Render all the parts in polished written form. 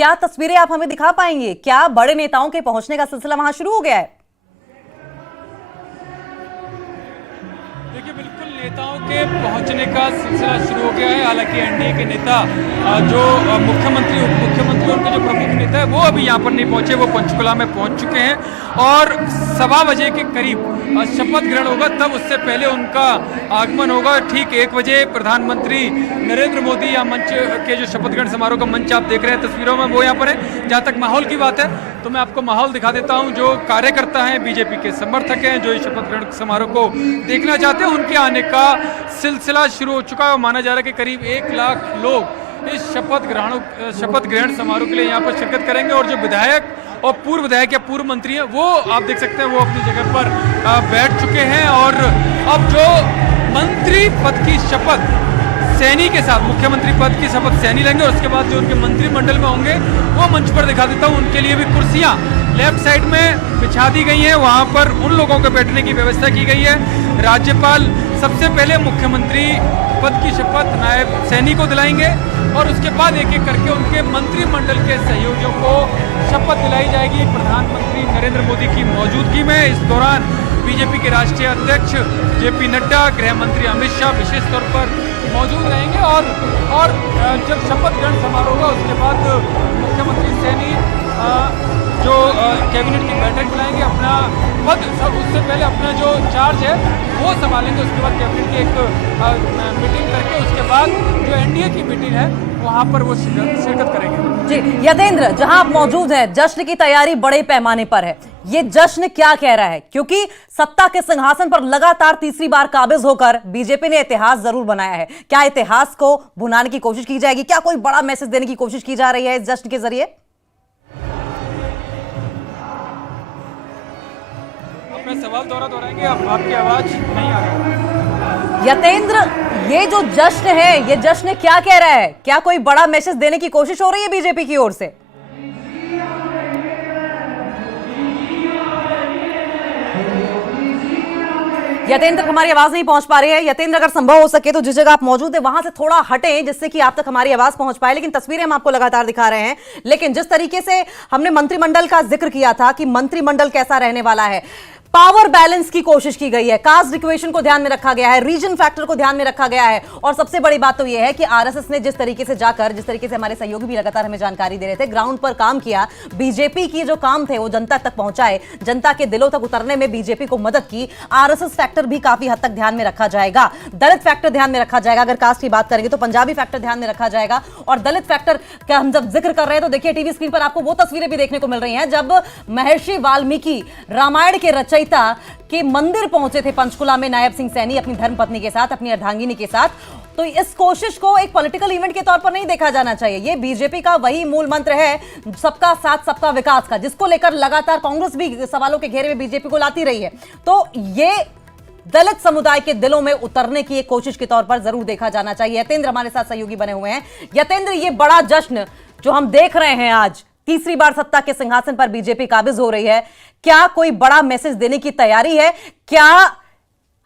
क्या तस्वीरें आप हमें दिखा पाएंगे? क्या बड़े नेताओं के पहुंचने का सिलसिला वहां शुरू हो गया है? देखिए, बिल्कुल नेताओं के पहुंचने का सिलसिला शुरू हो गया है। हालांकि एनडीए के नेता जो मुख्यमंत्री उप मुख्यमंत्री उनके जो प्रमुख नेता है वो अभी यहाँ पर नहीं पहुंचे, वो पंचकुला में पहुंच चुके हैं और 1:15 बजे के करीब शपथ ग्रहण होगा, तब उससे पहले उनका आगमन होगा। ठीक 1 बजे प्रधानमंत्री नरेंद्र मोदी या मंच के जो शपथ ग्रहण समारोह का मंच आप देख रहे हैं तस्वीरों में, वो यहाँ पर है। जहाँ तक माहौल की बात है तो मैं आपको माहौल दिखा देता हूँ। जो कार्यकर्ता हैं, बीजेपी के समर्थक हैं, जो इस शपथ ग्रहण समारोह को देखना चाहते हैं, उनके आने का सिलसिला शुरू हो चुका है। माना जा रहा है कि करीब 1 लाख लोग इस शपथ ग्रहण समारोह के लिए यहाँ पर शिरकत करेंगे और जो विधायक और पूर्व विधायक या पूर्व मंत्री हैं वो आप देख सकते हैं वो अपनी जगह पर बैठ चुके हैं। और अब जो मंत्री पद की शपथ सैनी के साथ, मुख्यमंत्री पद की शपथ सैनी लेंगे और उसके बाद जो उनके मंत्रिमंडल में होंगे वो मंच पर दिखा देता हूँ। उनके लिए भी कुर्सियाँ लेफ्ट साइड में बिछा दी गई हैं, वहाँ पर उन लोगों के बैठने की व्यवस्था की गई है। राज्यपाल सबसे पहले मुख्यमंत्री पद की शपथ नायब सैनी को दिलाएंगे और उसके बाद एक एक करके उनके मंत्रिमंडल के सहयोगियों को शपथ दिलाई जाएगी प्रधानमंत्री नरेंद्र मोदी की मौजूदगी में। इस दौरान बीजेपी के राष्ट्रीय अध्यक्ष जेपी नड्डा, गृह मंत्री अमित शाह विशेष तौर पर मौजूद रहेंगे और जब शपथ ग्रहण समारोह होगा उसके बाद मुख्यमंत्री सैनी जो कैबिनेट की बैठक बुलाएंगे, अपना पद उससे पहले अपना जो चार्ज है वो संभालेंगे। उसके बाद कैबिनेट की एक मीटिंग करके उसके बाद जो एनडीए की मीटिंग है वहां पर वो शिरकत करेंगे। जी यतेंद्र, जहां आप मौजूद हैं, जश्न की तैयारी बड़े पैमाने पर है। ये जश्न क्या कह रहा है? क्योंकि सत्ता के सिंहासन पर लगातार तीसरी बार काबिज होकर बीजेपी ने इतिहास जरूर बनाया है। क्या इतिहास को भुनाने की कोशिश की जाएगी? क्या कोई बड़ा मैसेज देने की कोशिश की जा रही है इस जश्न के जरिए? अपना सवाल दोहराएंगे, आपकी आवाज नहीं आ रही। यतेंद्र, ये जो जश्न है, ये जश्न क्या कह रहा है? क्या कोई बड़ा मैसेज देने की कोशिश हो रही है बीजेपी की ओर से? यतेंद्र, हमारी आवाज नहीं पहुंच पा रही है। यतेंद्र, अगर संभव हो सके तो जिस जगह आप मौजूद है वहां से थोड़ा हटें जिससे कि आप तक हमारी आवाज पहुंच पाए। लेकिन तस्वीरें हम आपको लगातार दिखा रहे हैं। लेकिन जिस तरीके से हमने मंत्रिमंडल का जिक्र किया था कि मंत्रिमंडल कैसा रहने वाला है, पावर बैलेंस की कोशिश की गई है, कास्ट इक्वेशन को ध्यान में रखा गया है, रीजन फैक्टर को ध्यान में रखा गया है और सबसे बड़ी बात तो यह है कि आरएसएस ने जिस तरीके से हमारे सहयोगी भी लगातार हमें जानकारी दे रहे थे, ग्राउंड पर काम किया, बीजेपी की जो काम थे वो जनता तक पहुंचाए, जनता के दिलों तक उतरने में बीजेपी को मदद की। आरएसएस फैक्टर भी काफी हद तक ध्यान में रखा जाएगा, दलित फैक्टर ध्यान में रखा जाएगा। अगर कास्ट की बात करेंगे तो पंजाबी फैक्टर ध्यान में रखा जाएगा। और दलित फैक्टर का हम जब जिक्र कर रहे हैं तो देखिए टीवी स्क्रीन पर आपको वो तस्वीरें भी देखने को मिल रही हैं जब महर्षि वाल्मीकि रामायण के रचयिता के मंदिर पहुंचे थे पंचकुला में नायब सिंह सैनी अपनी धर्मपत्नी के साथ, अपनी अर्धांगिनी के साथ। तो इस कोशिश को एक पॉलिटिकल इवेंट के तौर पर नहीं देखा जाना चाहिए। ये बीजेपी का वही मूल मंत्र है, सबका साथ सबका विकास का, जिसको लेकर लगातार कांग्रेस भी सवालों के घेरे में बीजेपी को लाती रही है। तो ये दलित समुदाय के दिलों में उतरने की एक कोशिश के तौर पर जरूर देखा जाना चाहिए। यतेंद्र हमारे साथ सहयोगी बने हुए हैं। यतेंद्र, ये बड़ा जश्न जो हम देख रहे हैं, आज तीसरी बार सत्ता के सिंहासन पर बीजेपी काबिज हो रही है, क्या कोई बड़ा मैसेज देने की तैयारी है? क्या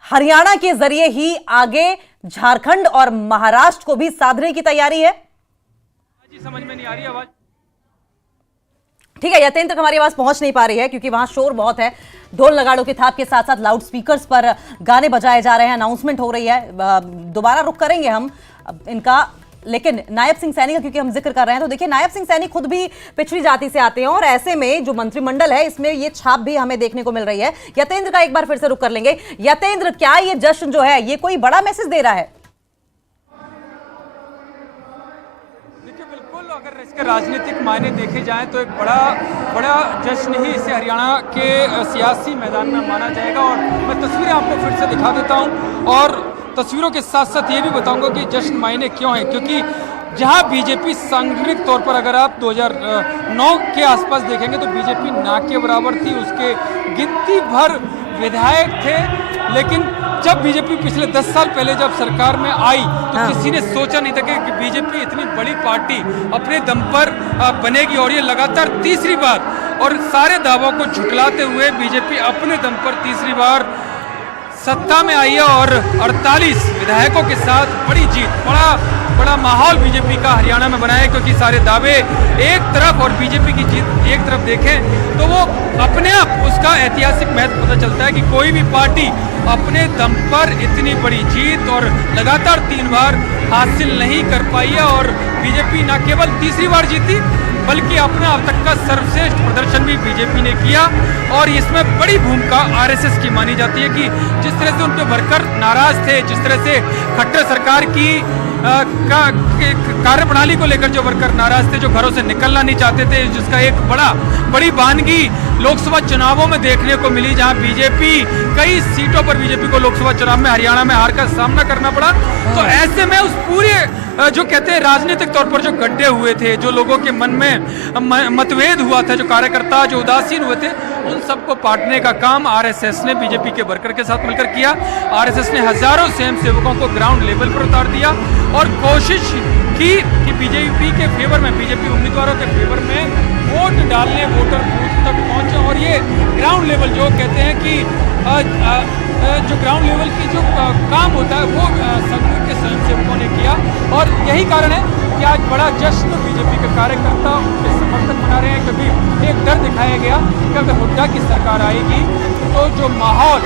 हरियाणा के जरिए ही आगे झारखंड और महाराष्ट्र को भी साधने की तैयारी है? जी समझ में नहीं आ रही आवाज। ठीक है यतेंद्र, हमारी आवाज पहुंच नहीं पा रही है क्योंकि वहां शोर बहुत है। ढोल नगाड़ों के थाप के साथ साथ लाउड स्पीकर्स पर गाने बजाए जा रहे हैं, अनाउंसमेंट हो रही है। दोबारा रुक करेंगे हम इनका, लेकिन नायब सिंह सैनी का क्योंकि हम जिक्र कर रहे हैं तो देखिए नायब सिंह सैनी खुद भी पिछड़ी जाति से आते हैं और ऐसे में जो मंत्रिमंडल है इसमें ये छाप भी हमें देखने को मिल रही है। यतेंद्र का एक बार फिर से रुक कर लेंगे। यतेंद्र, क्या ये जश्न जो है ये कोई बड़ा मैसेज दे रहा है? देखिए बिल्कुल, अगर इसके राजनीतिक मायने देखे जाएं तो एक बड़ा जश्न ही इसे हरियाणा के सियासी मैदान में माना जाएगा। और मैं तस्वीरें आपको फिर से दिखा देता हूं और तस्वीरों के साथ साथ ये भी बताऊंगा कि जश्न मायने क्यों है, क्योंकि जहां बीजेपी सांगठनिक तौर पर अगर आप 2009 के आसपास देखेंगे तो बीजेपी ना के बराबर थी, उसके गिनती भर विधायक थे। लेकिन जब बीजेपी पिछले 10 साल पहले जब सरकार में आई तो किसी ने सोचा नहीं था कि बीजेपी इतनी बड़ी पार्टी अपने दम पर बनेगी और ये लगातार तीसरी बार और सारे दावों को झुटलाते हुए बीजेपी अपने दम पर तीसरी बार सत्ता में आई है और 48 विधायकों के साथ बड़ी जीत, बड़ा बड़ा माहौल बीजेपी का हरियाणा में बना है, क्योंकि सारे दावे एक तरफ और बीजेपी की जीत एक तरफ देखें तो वो अपने आप उसका ऐतिहासिक महत्व पता चलता है कि कोई भी पार्टी अपने दम पर इतनी बड़ी जीत और लगातार 3 बार हासिल नहीं कर पाई है। और बीजेपी न केवल तीसरी बार जीती बल्कि अपना अब तक का सर्वश्रेष्ठ प्रदर्शन भी बीजेपी ने किया। और इसमें बड़ी भूमिका आरएसएस की मानी जाती है कि जिस तरह से उनके वर्कर नाराज थे, जिस तरह से खट्टर सरकार की कार्यप्रणाली को लेकर जो वर्कर नाराज थे, जो घरों से निकलना नहीं चाहते थे, जिसका एक बड़ी वानगी लोकसभा चुनावों में देखने को मिली, जहां बीजेपी कई सीटों पर बीजेपी को लोकसभा चुनाव में हरियाणा में हार का सामना करना पड़ा। तो ऐसे में उस पूरे जो कहते हैं राजनीतिक तौर पर जो गड्ढे हुए थे, जो लोगों के मन में मतभेद हुआ था, जो कार्यकर्ता जो उदासीन हुए थे, उन सबको पाटने का काम आरएसएस ने बीजेपी के वर्कर के साथ मिलकर किया। आरएसएस ने हजारों स्वयं सेवकों को ग्राउंड लेवल पर उतार दिया और कोशिश की कि बीजेपी के फेवर में, बीजेपी उम्मीदवारों के फेवर में वोट डालने वोटर बूथ तक पहुंचे। और ये ग्राउंड लेवल जो कहते हैं कि जो ग्राउंड लेवल की जो काम होता है वो संघ के स्वयंसेवकों ने किया। और यही कारण है कि आज बड़ा जश्न बीजेपी के कार्यकर्ता उनके समर्थक मना रहे हैं, क्योंकि एक डर दिखाया गया कि अगर हुड्डा की सरकार आएगी तो जो माहौल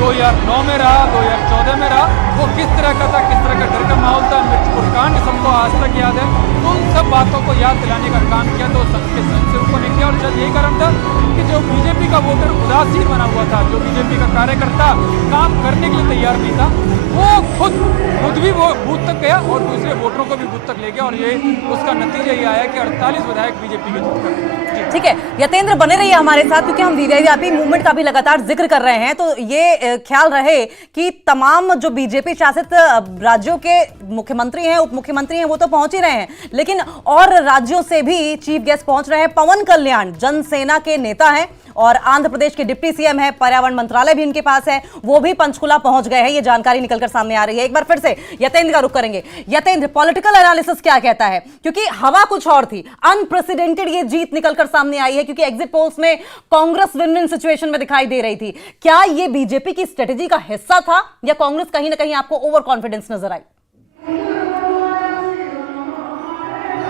2009 में रहा, 2014 में रहा, वो किस तरह का था, किस तरह का डर का माहौल था, मिर्चपुर कांड सबको आज तक याद है। तो उन सब बातों को याद दिलाने का काम किया तो संघ के स्वयंसेवकों ने किया। और शायद यही कारण था कि जो बीजेपी का वोटर उदासीन बना हुआ था, जो बीजेपी का कार्यकर्ता काम करने के लिए तैयार नहीं था, वो खुद भी वो बूथ तक गया और दूसरे वोटरों को भी बूथ तक ले गया। और ये उसका नतीजा ये आया कि 48 विधायक बीजेपी के जीत कर। ठीक है, यतेंद्र बने रहिए हमारे साथ, क्योंकि हम वीवीआईपी मूवमेंट का भी लगातार जिक्र कर रहे हैं। तो ये ख्याल रहे कि तमाम जो बीजेपी शासित राज्यों के मुख्यमंत्री हैं, उप मुख्यमंत्री हैं, वो तो पहुंच ही रहे हैं, लेकिन और राज्यों से भी चीफ गेस्ट पहुंच रहे हैं। पवन कल्याण जनसेना के नेता हैं और आंध्र प्रदेश के डिप्टी सीएम है, पर्यावरण मंत्रालय भी उनके पास है, वो भी पंचकुला पहुंच गए हैं। ये जानकारी निकलकर सामने आ रही है। एक बार फिर से यतेंद्र का रुख करेंगे। यतेंद्र, पॉलिटिकल एनालिसिस क्या कहता है, क्योंकि हवा कुछ और थी, अनप्रेसिडेंटेड ये जीत निकलकर सामने आई है, क्योंकि एग्जिट पोल्स में कांग्रेस विन विन सिचुएशन में दिखाई दे रही थी। क्या ये बीजेपी की स्ट्रेटेजी का हिस्सा था या कांग्रेस कहीं ना कहीं आपको ओवर कॉन्फिडेंस नजर आई?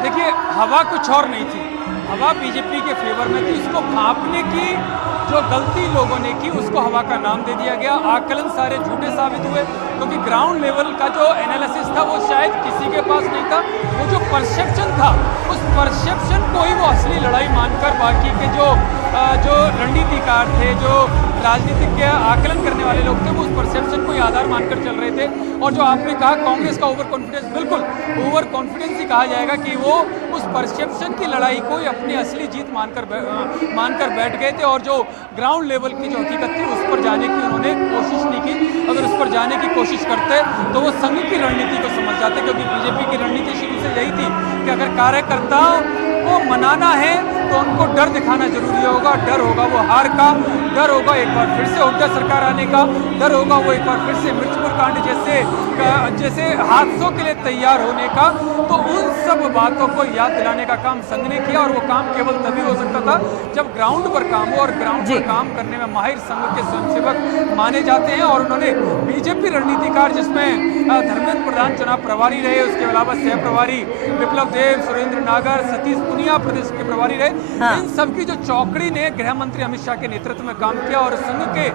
देखिए, हवा कुछ और नहीं थी, हवा बीजेपी के फेवर में थी। उसको भांपने की जो गलती लोगों ने की उसको हवा का नाम दे दिया गया। आकलन सारे झूठे साबित हुए, क्योंकि ग्राउंड लेवल का जो एनालिसिस था वो शायद किसी के पास नहीं था। वो जो परसेप्शन था, उस परसेप्शन को ही वो असली लड़ाई मानकर बाकी के जो रणनीतिकार थे, जो राजनीतिक के आकलन करने वाले लोग थे, वो उस परसेप्शन को ही आधार मानकर चल रहे थे। और जो आपने कहा कांग्रेस का ओवर कॉन्फिडेंस, बिल्कुल ओवर कॉन्फिडेंस ही कहा जाएगा कि वो उस परसेप्शन की लड़ाई को ही अपनी असली जीत मानकर बैठ गए थे। और जो ग्राउंड लेवल की जो हकीकत थी उस पर जाने की उन्होंने कोशिश नहीं की। अगर उस पर जाने की कोशिश करते तो वो संघ की रणनीति को समझ जाते, क्योंकि बीजेपी की रणनीति शुरू से यही थी कि अगर कार्यकर्ताओं को मनाना है तो उनको डर दिखाना जरूरी होगा। डर होगा वो हार का, डर होगा एक बार फिर से हुड्डा सरकार आने का, डर होगा वो एक बार फिर से मिर्चपुर कांड जैसे हादसों के लिए तैयार होने का। तो उन सब बातों को याद दिलाने का काम संघ ने किया। और वो काम केवल तभी हो सकता था जब ग्राउंड पर काम हो, और ग्राउंड पर काम करने में माहिर संघ के स्वयंसेवक माने जाते हैं। और उन्होंने बीजेपी रणनीतिकार, जिसमें धर्मेंद्र प्रधान चुनाव प्रभारी रहे, उसके अलावा सह प्रभारी विप्लव देव, सुरेंद्र नागर, सतीश पुनिया प्रदेश के प्रभारी रहे, इन सबकी जो चौकड़ी ने गृह मंत्री अमित शाह के नेतृत्व में काम किया और संघ के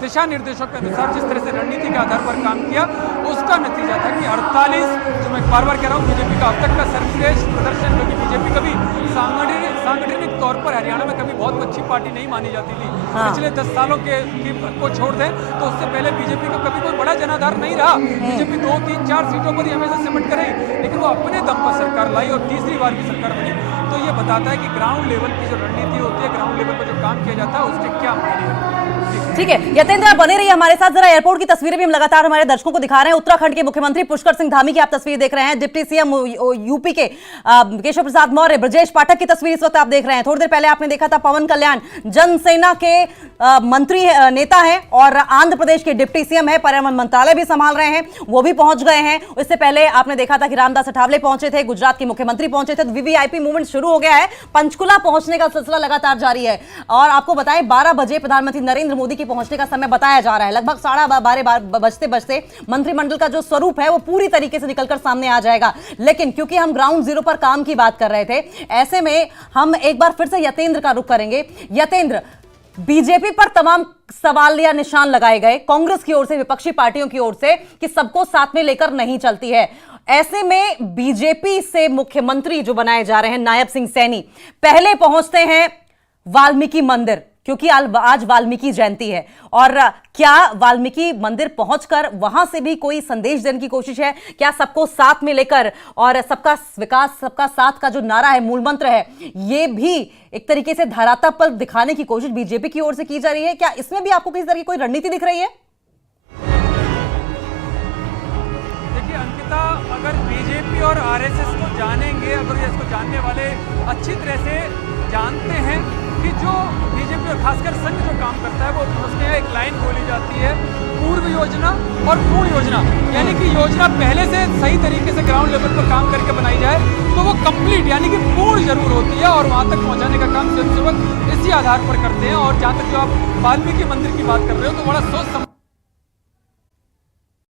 दिशा निर्देशों के अनुसार जिस तरह से रणनीति के आधार पर काम किया, उसका नतीजा था कि 48, जो मैं बार बार कह रहा हूँ, बीजेपी का अब तक का सर्वश्रेष्ठ प्रदर्शन, क्योंकि बीजेपी कभी सांगठनिक तौर पर हरियाणा में कभी बहुत अच्छी पार्टी नहीं मानी जाती थी। पिछले 10 सालों को छोड़ दें तो उससे पहले बीजेपी का कभी कोई बड़ा जनाधार नहीं रहा। बीजेपी 2, 3, 4 सीटों पर ही हमेशा सिमट कर रही, लेकिन वो अपने दम पर सरकार लाई और तीसरी बार की सरकार बनी। तो ये बताता है कि ग्राउंड लेवल की जो रणनीति होती है, ग्राउंड लेवल पर जो काम किया जाता है, उसके क्या मायने हैं। ठीक है, यतेंद्र आप बने रहिए हमारे साथ। जरा एयरपोर्ट की तस्वीरें भी हम लगातार हमारे दर्शकों को दिखा रहे हैं। उत्तराखंड के मुख्यमंत्री पुष्कर सिंह धामी की आप तस्वीर देख रहे हैं, डिप्टी सीएम यूपी के केशव प्रसाद मौर्य, ब्रजेश पाठक की तस्वीर इस वक्त आप देख रहे हैं। थोड़ी देर पहले आपने देखा था पवन कल्याण जनसेना के मंत्री नेता है और आंध्र प्रदेश के डिप्टी सीएम है, पर्यावरण मंत्रालय भी संभाल रहे हैं, वो भी पहुंच गए हैं। इससे पहले आपने देखा था कि रामदास अठावले पहुंचे थे, गुजरात के मुख्यमंत्री पहुंचे थे। तो वीवीआईपी मूवमेंट शुरू हो गया। गया है, पंचकुला पहुंचने का सिलसिला लगातार जारी है। और आपको बताएं 12 बजे प्रधानमंत्री नरेंद्र मोदी के पहुंचने का समय बताया जा रहा है। लगभग 12:30 बजते बजते मंत्रिमंडल का जो स्वरूप है वो पूरी तरीके से निकलकर सामने आ जाएगा। लेकिन क्योंकि हम ग्राउंड जीरो पर काम की बात कर रहे थे, ऐसे में हम एक बार फिर से यतेंद्र का रुख करेंगे। यतेंद्र, बीजेपी पर तमाम सवाल या निशान लगाए गए कांग्रेस की ओर से, विपक्षी पार्टियों की ओर से, कि सबको साथ में लेकर नहीं चलती है। ऐसे में बीजेपी से मुख्यमंत्री जो बनाए जा रहे हैं नायब सिंह सैनी पहले पहुंचते हैं वाल्मीकि मंदिर, क्योंकि आज वाल्मीकि जयंती है। और क्या वाल्मीकि मंदिर पहुंचकर वहां से भी कोई संदेश देने की कोशिश है? क्या सबको साथ में लेकर और सबका विकास सबका साथ का जो नारा है, मूल मंत्र है, ये भी एक तरीके से धरातल पर दिखाने की कोशिश बीजेपी की ओर से की जा रही है? क्या इसमें भी आपको किसी तरह की कोई रणनीति दिख रही है? देखिए अंकिता, अगर बीजेपी और आरएसएस को जानेंगे, अगर इसको जानने वाले अच्छी तरह से जानते हैं कि जो बीजेपी और खासकर संघ जो काम करता है, वो उसमें एक लाइन बोली जाती है, पूर्व योजना और पूर्ण योजना। यानी कि योजना पहले से सही तरीके से ग्राउंड लेवल पर काम करके बनाई जाए तो वो कंप्लीट यानी कि पूर्ण जरूर होती है, और वहाँ तक पहुँचाने का काम जनसेवक इसी आधार पर करते हैं। और जहाँ तक जो आप वाल्मीकि मंदिर की बात कर रहे हो, तो बड़ा सोच